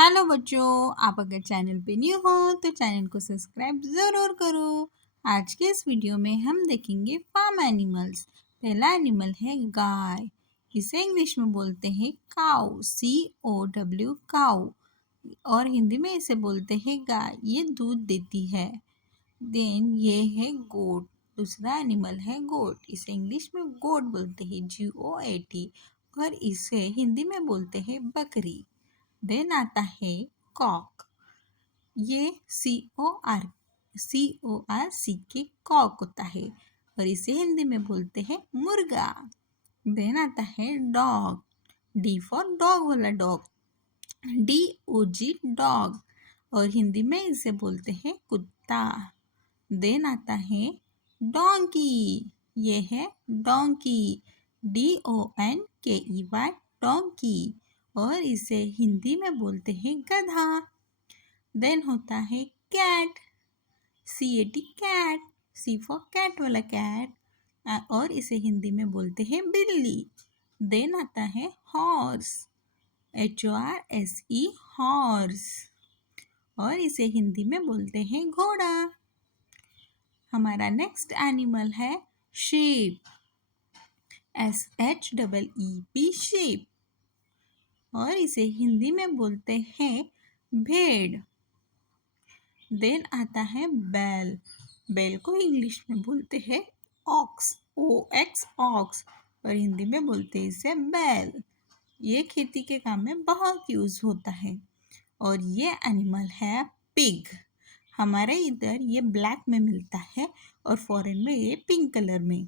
Hello बच्चों, आप अगर चैनल पे न्यू हो तो चैनल को सब्सक्राइब ज़रूर करो। आज के इस वीडियो में हम देखेंगे फार्म एनिमल्स। पहला एनिमल है गाय। इसे इंग्लिश में बोलते हैं काऊ, COW काऊ, और हिंदी में इसे बोलते हैं गाय। ये दूध देती है। देन ये है गोट। दूसरा एनिमल है गोट। इसे इंग्लिश में गोट बोलते हैं, GOAT, और इसे हिंदी में बोलते हैं बकरी। देन आता है कॉक। ये CORC कॉक होता है, और इसे हिंदी में बोलते हैं मुर्गा। देन आता है डॉग। D फॉर डॉग वाला डॉग, DOG डॉग, और हिंदी में इसे बोलते हैं कुत्ता। देन आता है डोंकी। ये है डोंकी, DONKEY डोंकी, और इसे हिंदी में बोलते हैं गधा। देन होता है cat. CAT cat, C for cat वाला कैट, और इसे हिंदी में बोलते हैं बिल्ली। देन आता है हॉर्स, HORSE हॉर्स, और इसे हिंदी में बोलते हैं घोड़ा। हमारा नेक्स्ट एनिमल है sheep, SHEEP sheep, और इसे हिंदी में बोलते हैं भेड़। देन आता है बैल। बैल को इंग्लिश में बोलते हैं ऑक्स, OX ऑक्स, और हिंदी में बोलते हैं इसे बैल। ये खेती के काम में बहुत यूज़ होता है। और ये एनिमल है पिग। हमारे इधर ये ब्लैक में मिलता है और फॉरेन में ये पिंक कलर में।